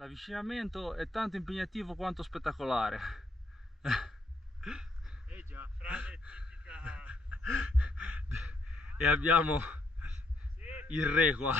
L'avvicinamento è tanto impegnativo quanto spettacolare. Già, frase tipica. E abbiamo il re qua.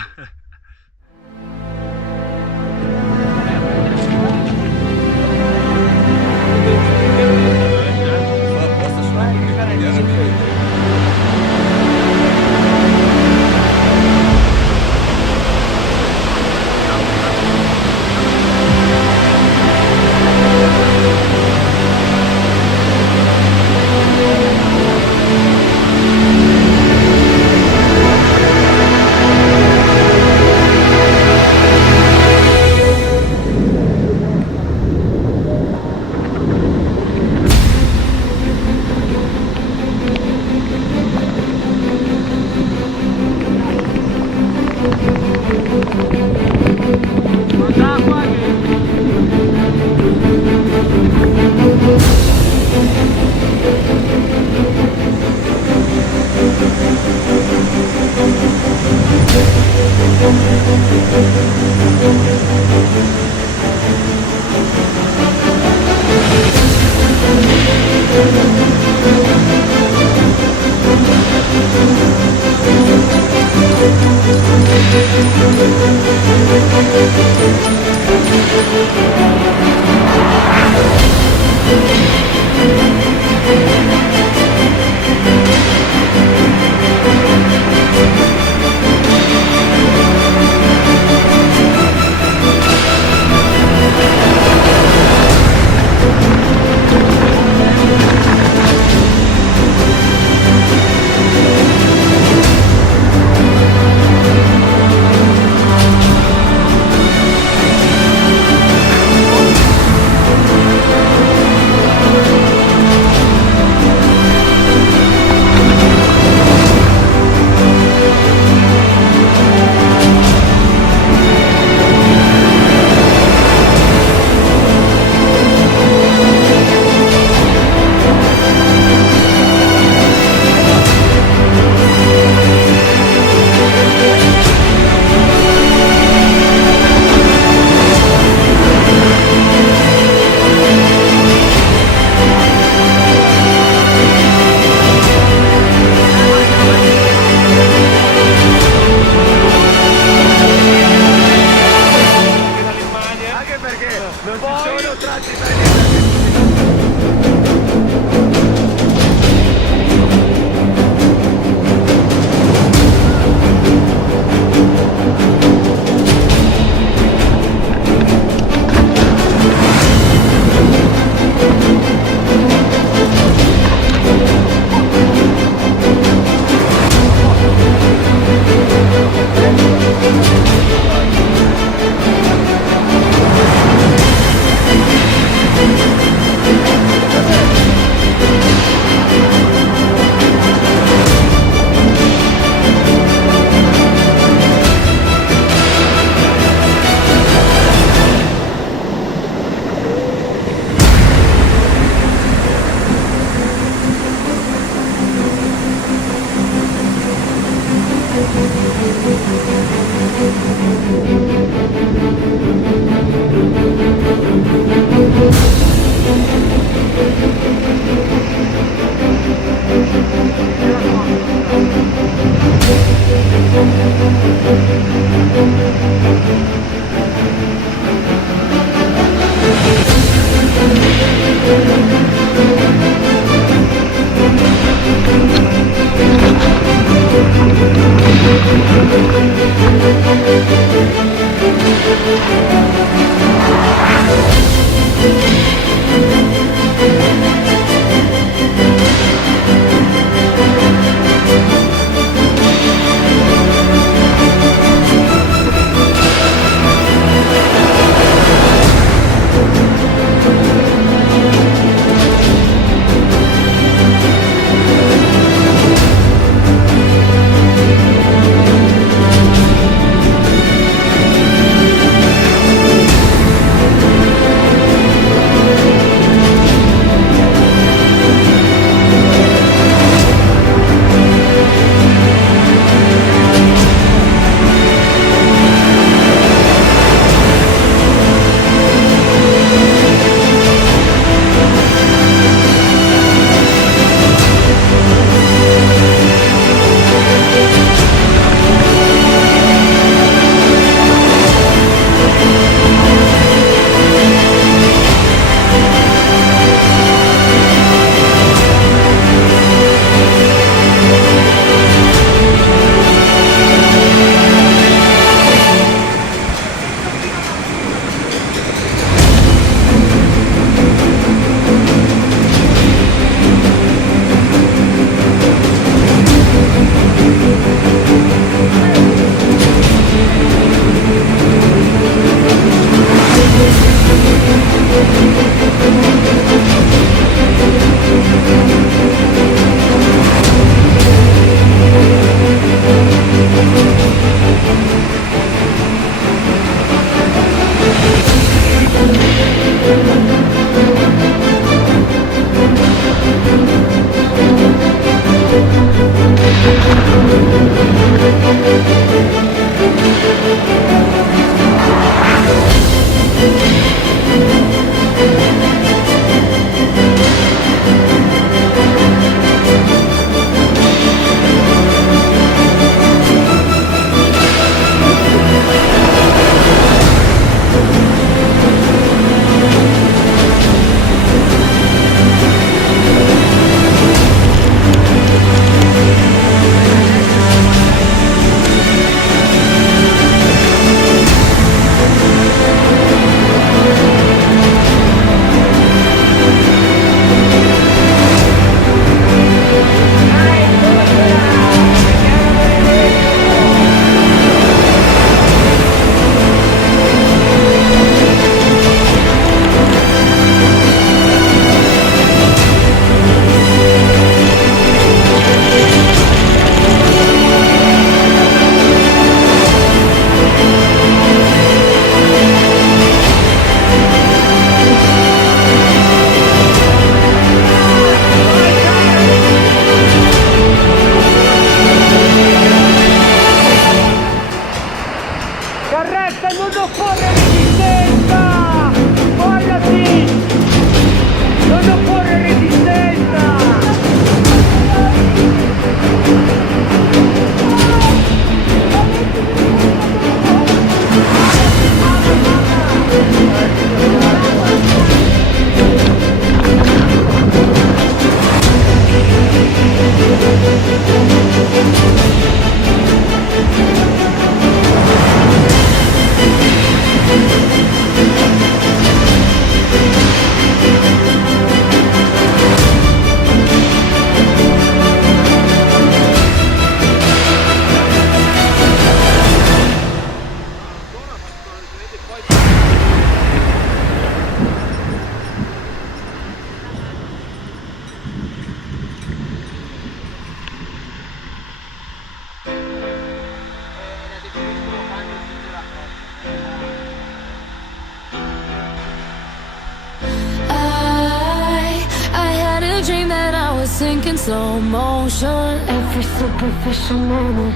sink in slow motion. Every superficial moment,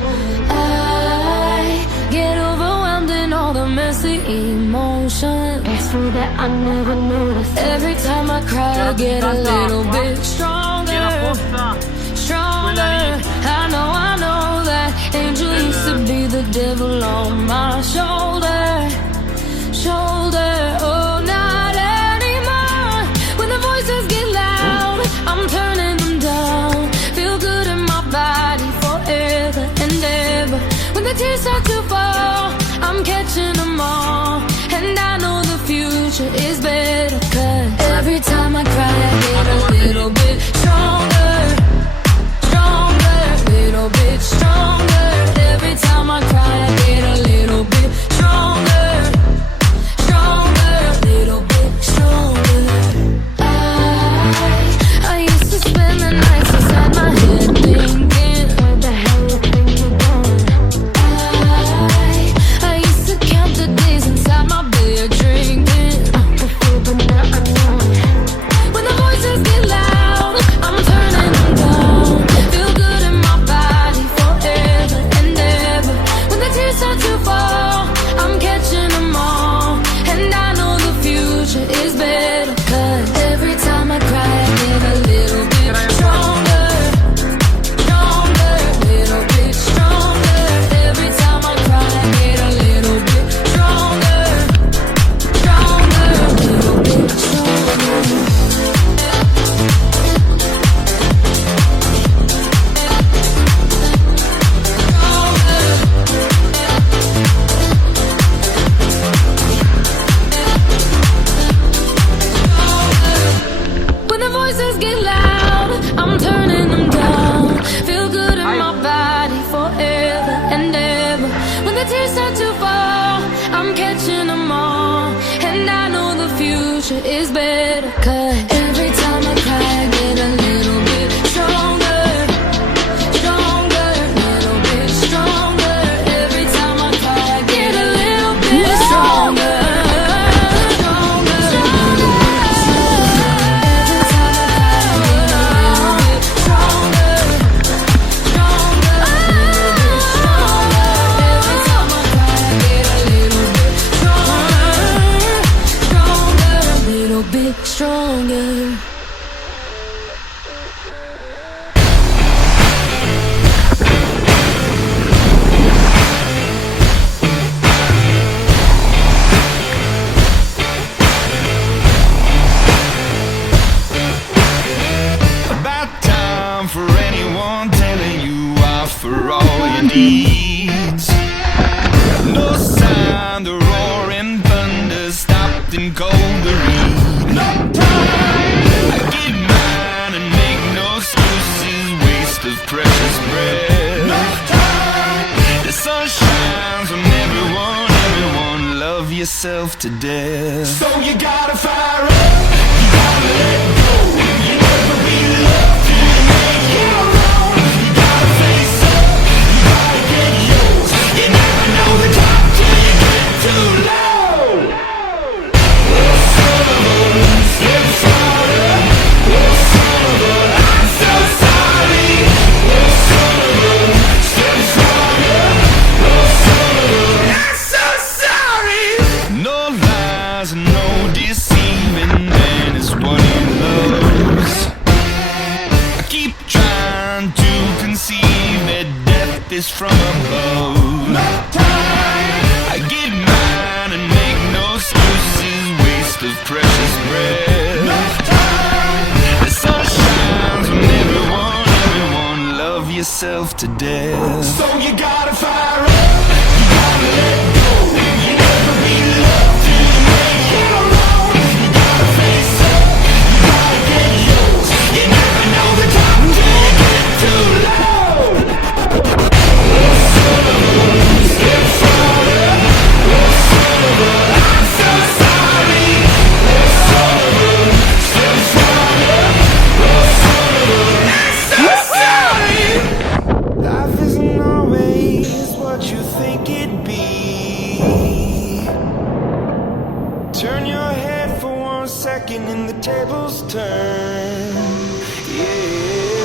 I get overwhelmed in all the messy emotions. It's true that I never noticed. Every time I cry, I get a little bit stronger, stronger. I know that angel used to be the devil on my shoulder, shoulder. Oh, not anymore. When the voices get loud, I'm turning them down. Feel good in my body forever and ever. When the tears start to fall, I'm catching them all. And I know the future is better, 'cause every time I cry, I get a little bit stronger, stronger, little bit stronger. Every time I cry, I get a little bit stronger, stronger, little bit stronger. I used to spend the nights inside my head thinking, where the hell you think you're going? I used to count the days inside my bed drinking. I feel, but now I know. When the voices get loud, I'm turning them down. Feel good in my body forever and ever. When the tears start to fall, I'm catching them all. And I know the future is better, 'cause every time I cry, I get a little bit stronger, stronger, little bit stronger. Every time I cry, I get a little bit stronger, stronger, little bit stronger. When the voices get loud, I'm turning them down. Feel good in my body forever and ever. When the tears start to fall, I'm catching them all. And I know the future is better, 'cause every time I cry, I get a little bit stronger, stronger, little bit stronger. Every time I cry, I get a little bit stronger, stronger, stronger. Every time I cry, I get a little bit stronger, stronger, little bit stronger. Every time I cry, I get a little bit stronger, stronger, little bit stronger. About time for anyone telling you off for all your needs. No sign, the roaring thunder stopped in cold to read. No time, I get mine and make no excuses, waste of precious breath. No time, the sun shines on everyone, everyone, love yourself to death. So you gotta fire up, you gotta let go. You never be loved till you make your own. You gotta face up, you gotta get yours. You never know the top till you get too low. Oh, son of a, slip harder. Oh, son of a, I'm so sorry. Oh, son of a, slip harder. Oh, son of a, I'm so sorry. No lies, no deceiving, man is what he loves. I keep trying to conceive that death is from above. No time, I get mine and make no excuses, waste of precious breath. No time, the sun shines on everyone, everyone, love yourself to death. So you gotta fire up, you gotta let go. You never be loved till you make your own. You gotta face up, you gotta get yours. You never know the time till you get too low. Oh, son of a, slip harder. Oh, son of a, I'm so sorry. Oh, son of a, slip harder. Oh, son of a, I'm so sorry. Life isn't always what you think it'd be. Turn your head for 1 second and the tables turn. Yeah.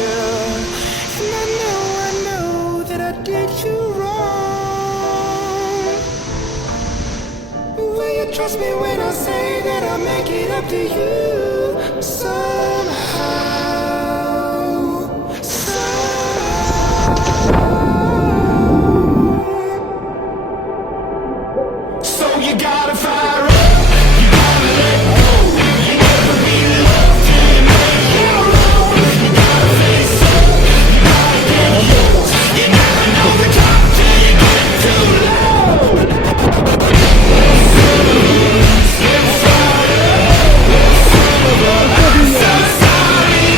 you trust me when I say that I'll make it up to you somehow, somehow. So you gotta fire up, you gotta let go, you never be loved till you make it alone. You gotta face up, you gotta get used, you never know the top till you get too low. So sorry,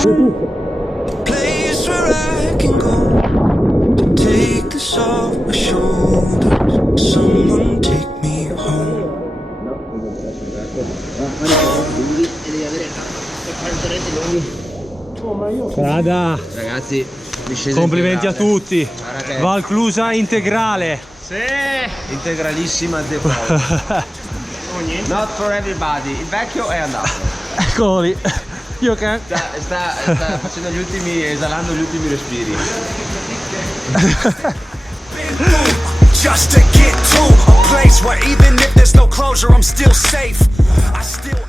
Place where I can go to take this off my shoulders. Someone take me home. Strada, Ragazzi, complimenti a tutti. Valclusa integrale. Sì, integralissima The Pro. Not for everybody. Il vecchio è andato. Eccolo lì. Io che Sta facendo esalando gli ultimi respiri. Just to get to a place where even if there's no closure, I'm still safe. I still